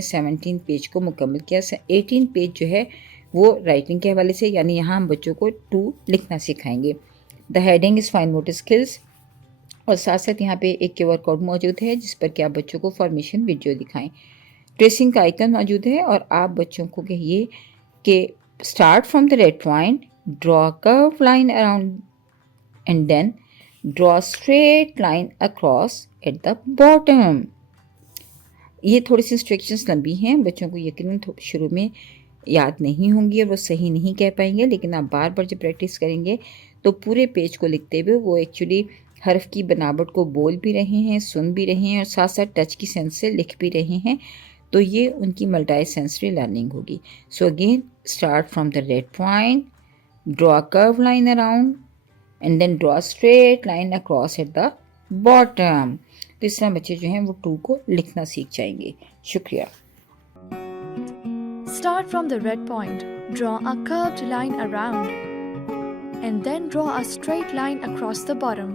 17 page को मुकम्मल किया। 18 पेज जो है वो राइटिंग के हवाले से, यानी यहाँ हम बच्चों को टू लिखना सिखाएंगे। The heading is fine motor skills, और साथ साथ यहाँ पे एक QR कोड मौजूद है जिस पर कि आप बच्चों को फॉर्मेशन वीडियो दिखाएं। ट्रेसिंग का आइकन मौजूद है और आप बच्चों को कहिए कि start from the red point, draw curve line around and then draw straight line across at the bottom. ये थोड़ी सी इंस्ट्रक्शंस लंबी हैं, बच्चों को यकीनन शुरू में याद नहीं होंगी और वो सही नहीं कह पाएंगे, लेकिन आप बार बार जब प्रैक्टिस करेंगे तो पूरे पेज को लिखते हुए वो एक्चुअली हर्फ की बनावट को बोल भी रहे हैं, सुन भी रहे हैं और साथ साथ टच की सेंस से लिख भी रहे हैं। तो ये उनकी मल्टी सेंसरी लर्निंग होगी। So again start from the red point, draw curve line around and then draw straight line across at the bottom. तो इस तरह बच्चे जो हैं वो टू को लिखना सीख जाएंगे। शुक्रिया। Start from the red point, draw a curved line around, and then draw a straight line across the bottom.